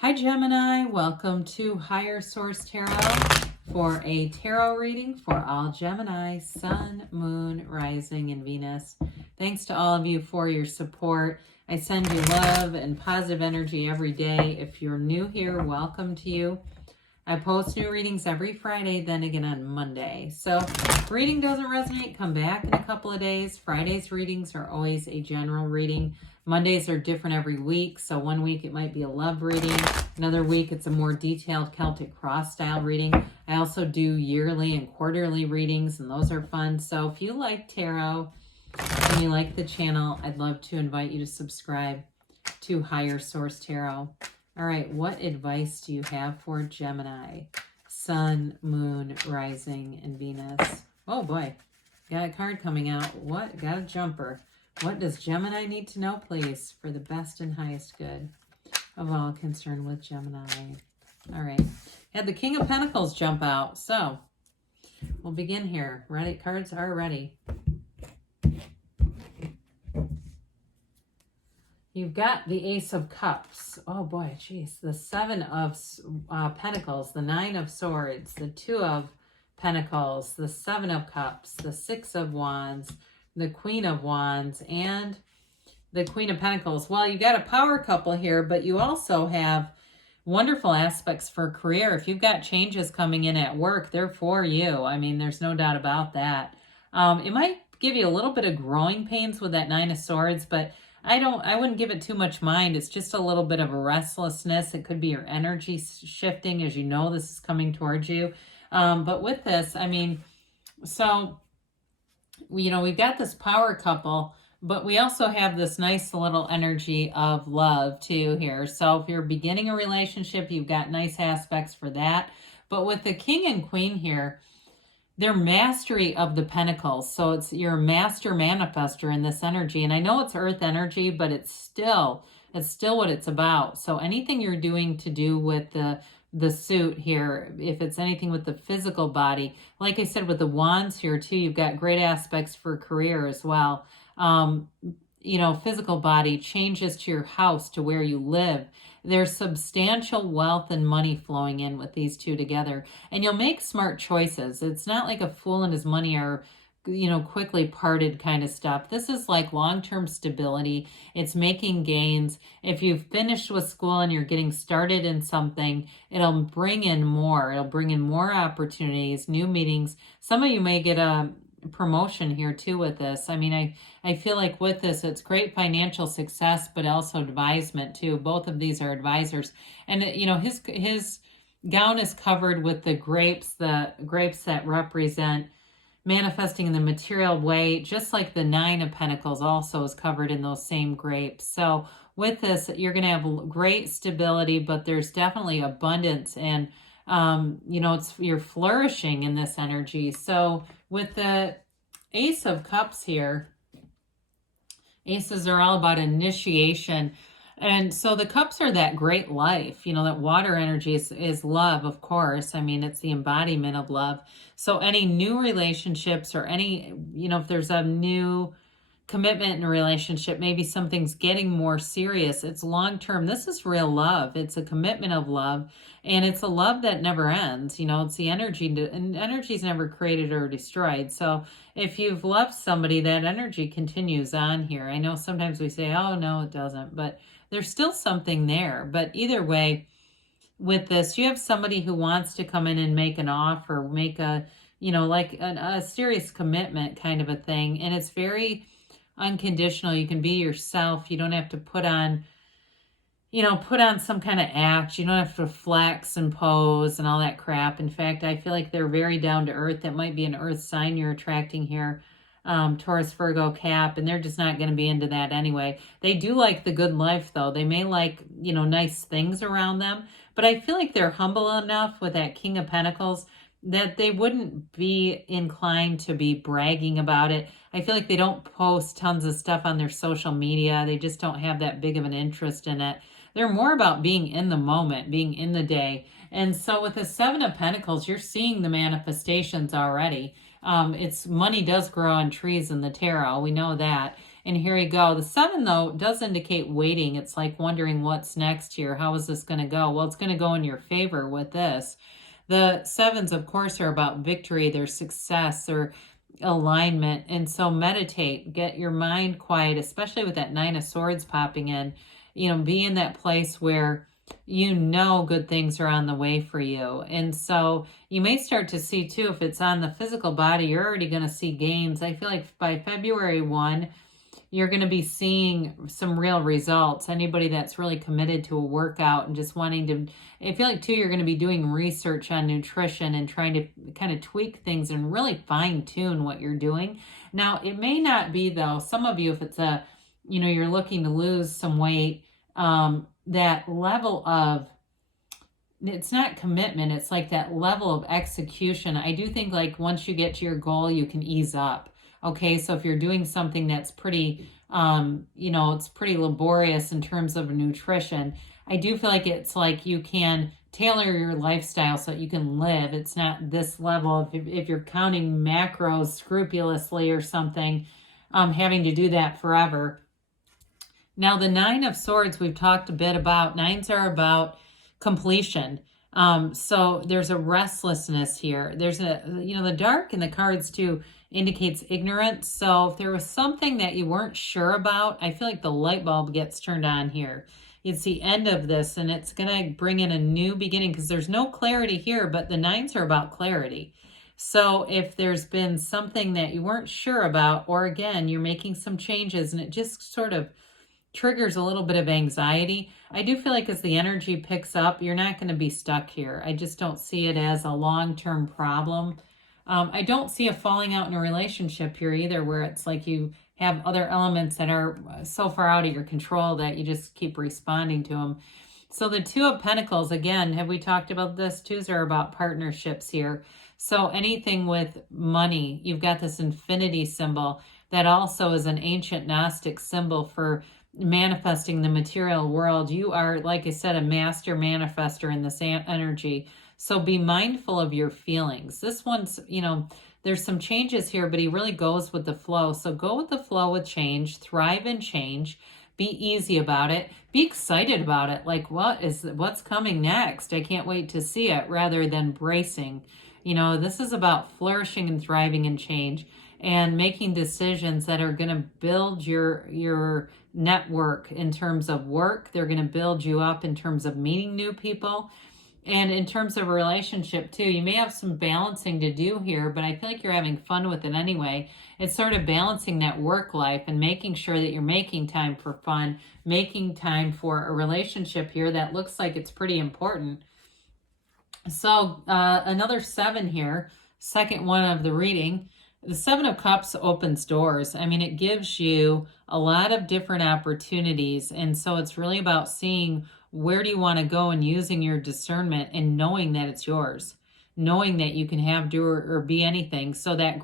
Hi Gemini, welcome to Higher Source Tarot for a tarot reading for all Gemini, Sun, Moon, Rising, and Venus. Thanks to all of you for your support. I send you love and positive energy every day. If you're new here, welcome to you. I post new readings every Friday, then again on Monday. So if reading doesn't resonate, come back in a couple of days. Friday's readings are always a general reading. Mondays are different every week. So one week it might be a love reading. Another week it's a more detailed Celtic cross style reading. I also do yearly and quarterly readings, and those are fun. So if you like tarot and you like the channel, I'd love to invite you to subscribe to Higher Source Tarot. All right, what advice do you have for Gemini? Sun, Moon, Rising, and Venus. Oh boy, got a card coming out. What? Got a jumper. What does Gemini need to know, please, for the best and highest good of all concerned with Gemini? All right, had the King of Pentacles jump out. So we'll begin here. Ready? Cards are ready. You've got the Ace of Cups. Oh boy, geez. The Seven of Pentacles, the Nine of Swords, the Two of Pentacles, the Seven of Cups, the Six of Wands, the Queen of Wands, and the Queen of Pentacles. Well, you got a power couple here, but you also have wonderful aspects for career. If you've got changes coming in at work, they're for you. I mean, there's no doubt about that. It might give you a little bit of growing pains with that Nine of Swords, but I wouldn't give it too much mind. It's just a little bit of a restlessness. It could be your energy shifting as you know this is coming towards you. But with this, I mean, so, you know, we've got this power couple, but we also have this nice little energy of love too here. So if you're beginning a relationship, you've got nice aspects for that. But with the King and Queen here, their mastery of the Pentacles. So it's your master manifester in this energy. And I know it's earth energy, but it's still what it's about. So anything you're doing to do with the suit here, if it's anything with the physical body, like I said, with the wands here too, you've got great aspects for career as well. You know, physical body, changes to your house, to where you live. There's substantial wealth and money flowing in with these two together. And you'll make smart choices. It's not like a fool and his money are, you know, quickly parted kind of stuff. This is like long-term stability. It's making gains. If you've finished with school and you're getting started in something, it'll bring in more. It'll bring in more opportunities, new meetings. Some of you may get a promotion here too with this. I mean, I feel like with this, it's great financial success, but also advisement too. Both of these are advisors. And, you know, his gown is covered with the grapes that represent manifesting in the material way, just like the Nine of Pentacles also is covered in those same grapes. So with this, you're going to have great stability, but there's definitely abundance, and you know, you're flourishing in this energy. So with the Ace of Cups here, aces are all about initiation. And so the cups are that great life, you know, that water energy is love, of course. I mean, it's the embodiment of love. So any new relationships or any, you know, if there's a new commitment in a relationship, maybe something's getting more serious, it's long-term. This is real love. It's a commitment of love, and it's a love that never ends. You know, it's the energy, and energy is never created or destroyed. So if you've loved somebody, that energy continues on here. I know sometimes we say, oh no, it doesn't, but there's still something there. But either way, with this, you have somebody who wants to come in and make an offer, make a, you know, like a serious commitment kind of a thing. And it's very unconditional. You can be yourself. You don't have to put on, you know, some kind of act. You don't have to flex and pose and all that crap. In fact, I feel like they're very down to earth. That might be an earth sign you're attracting here. Taurus, Virgo, Cap, and they're just not going to be into that anyway. They do like the good life though. They may like, you know, nice things around them, but I feel like they're humble enough with that King of Pentacles that they wouldn't be inclined to be bragging about it. I feel like they don't post tons of stuff on their social media. They just don't have that big of an interest in it. They're more about being in the moment, being in the day. And so with the Seven of Pentacles, you're seeing the manifestations already. It's money does grow on trees in the tarot. We know that. And here you go. The 7, though, does indicate waiting. It's like wondering what's next here. How is this going to go? Well, it's going to go in your favor with this. The 7s, of course, are about victory, their success, their alignment. And so meditate, get your mind quiet, especially with that 9 of Swords popping in. You know, be in that place where you know good things are on the way for you. And so you may start to see too, if it's on the physical body, you're already going to see gains. I feel like by February 1, you're going to be seeing some real results. Anybody that's really committed to a workout and just wanting to, I feel like too, you're going to be doing research on nutrition and trying to kind of tweak things and really fine tune what you're doing. Now, it may not be though, some of you, if it's a, you know, you're looking to lose some weight, that level of, it's not commitment, it's like that level of execution. I do think like once you get to your goal, you can ease up. Okay, so if you're doing something that's pretty, you know, it's pretty laborious in terms of nutrition, I do feel like it's like you can tailor your lifestyle so that you can live. It's not this level, if you're counting macros scrupulously or something, having to do that forever. Now, the 9 of Swords, we've talked a bit about. 9s are about completion. So there's a restlessness here. There's a, you know, the dark in the cards too indicates ignorance. So if there was something that you weren't sure about, I feel like the light bulb gets turned on here. It's the end of this, and it's going to bring in a new beginning because there's no clarity here, but the 9s are about clarity. So if there's been something that you weren't sure about, or again, you're making some changes and it just sort of triggers a little bit of anxiety, I do feel like as the energy picks up, you're not going to be stuck here. I just don't see it as a long-term problem. I don't see a falling out in a relationship here either, where it's like you have other elements that are so far out of your control that you just keep responding to them. So the 2 of Pentacles, again, have we talked about this? 2s are about partnerships here. So anything with money, you've got this infinity symbol that also is an ancient Gnostic symbol for manifesting the material world. You are, like I said, a master manifester in this energy. So be mindful of your feelings. This one's, you know, there's some changes here, but he really goes with the flow. So go with the flow with change, thrive in change, be easy about it, be excited about it. Like, what's coming next? I can't wait to see it, rather than bracing. You know, this is about flourishing and thriving in change and making decisions that are going to build your network in terms of work. They're going to build you up in terms of meeting new people. And in terms of a relationship too, you may have some balancing to do here, but I feel like you're having fun with it anyway. It's sort of balancing that work life and making sure that you're making time for fun, making time for a relationship here that looks like it's pretty important. So another 7 here, second one of the reading. The 7 of Cups opens doors. I mean, it gives you a lot of different opportunities. And so it's really about seeing where do you want to go and using your discernment and knowing that it's yours, knowing that you can have, do, or be anything. So that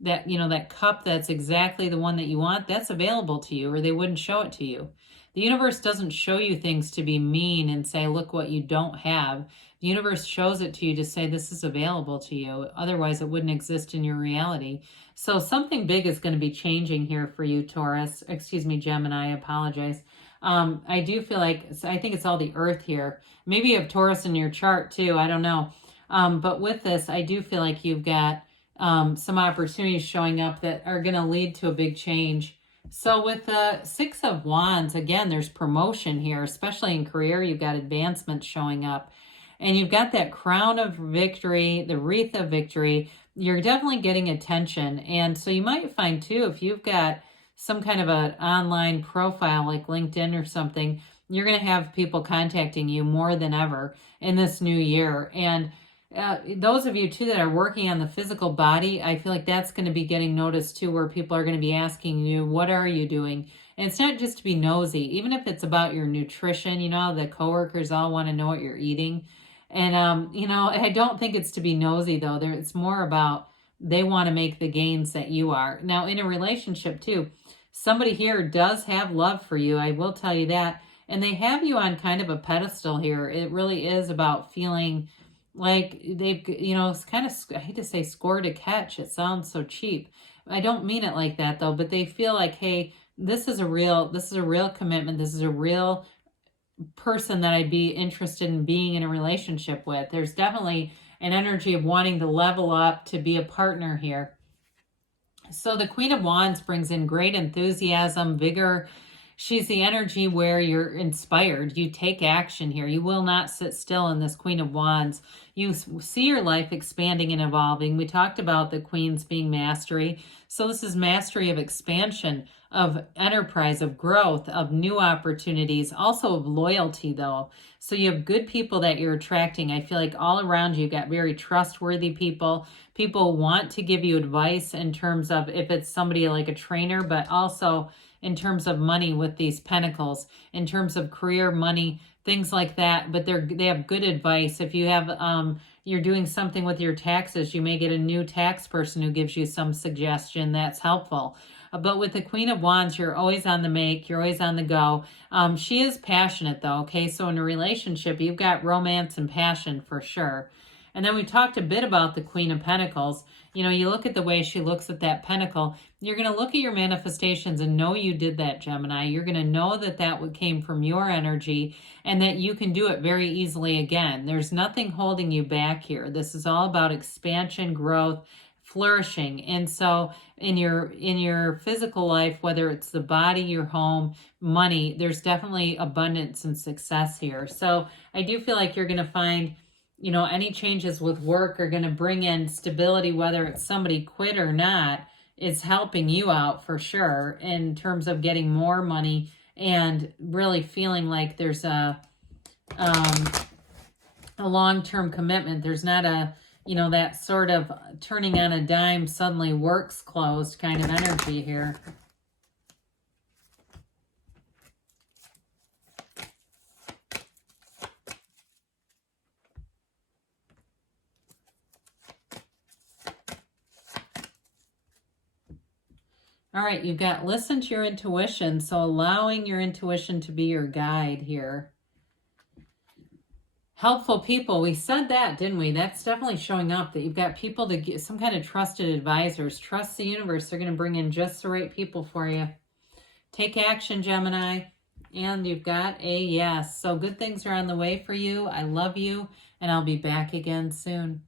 that cup that's exactly the one that you want, that's available to you, or they wouldn't show it to you. The universe doesn't show you things to be mean and say, look what you don't have. The universe shows it to you to say this is available to you. Otherwise, it wouldn't exist in your reality. So something big is going to be changing here for you, Taurus. Excuse me, Gemini, I apologize. I do feel like, I think it's all the earth here. Maybe you have Taurus in your chart too. I don't know. But with this, I do feel like you've got some opportunities showing up that are going to lead to a big change. So with the 6 of Wands, again, there's promotion here, especially in career. You've got advancement showing up. And you've got that crown of victory, the wreath of victory. You're definitely getting attention. And so you might find too, if you've got some kind of an online profile like LinkedIn or something, you're going to have people contacting you more than ever in this new year. And those of you too that are working on the physical body, I feel like that's going to be getting noticed too, where people are going to be asking you, what are you doing? And it's not just to be nosy, even if it's about your nutrition. You know, the coworkers all want to know what you're eating. And, you know, I don't think it's to be nosy though. It's more about they want to make the gains that you are. Now in a relationship too, somebody here does have love for you. I will tell you that. And they have you on kind of a pedestal here. It really is about feeling like they've, you know, it's kind of, I hate to say score to catch. It sounds so cheap. I don't mean it like that though, but they feel like, hey, this is a real commitment. This is a real person that I'd be interested in being in a relationship with. There's definitely an energy of wanting to level up, to be a partner here. So the Queen of Wands brings in great enthusiasm, vigor. She's the energy where you're inspired. You take action here. You will not sit still in this Queen of Wands. You see your life expanding and evolving. We talked about the Queens being mastery. So this is mastery of expansion, of enterprise, of growth, of new opportunities, also of loyalty though. So you have good people that you're attracting. I feel like all around you got very trustworthy people. People want to give you advice in terms of, if it's somebody like a trainer, but also in terms of money with these pentacles, in terms of career, money, things like that. But they have good advice. If you have, you're doing something with your taxes, you may get a new tax person who gives you some suggestion that's helpful. But with the Queen of Wands, you're always on the make. You're always on the go. She is passionate though, okay? So in a relationship, you've got romance and passion for sure. And then we talked a bit about the Queen of Pentacles. You know, you look at the way she looks at that pentacle. You're going to look at your manifestations and know you did that, Gemini. You're going to know that that came from your energy and that you can do it very easily again. There's nothing holding you back here. This is all about expansion, growth, flourishing. And so in your physical life, whether it's the body, your home, money, there's definitely abundance and success here. So I do feel like you're going to find, you know, any changes with work are going to bring in stability, whether it's somebody quit or not, is helping you out for sure in terms of getting more money and really feeling like there's a long-term commitment. There's not a, you know, that sort of turning on a dime, suddenly work's closed kind of energy here. All right, you've got listen to your intuition. So allowing your intuition to be your guide here. Helpful people. We said that, didn't we? That's definitely showing up, that you've got people to get some kind of trusted advisors. Trust the universe. They're going to bring in just the right people for you. Take action, Gemini. And you've got a yes. So good things are on the way for you. I love you, and I'll be back again soon.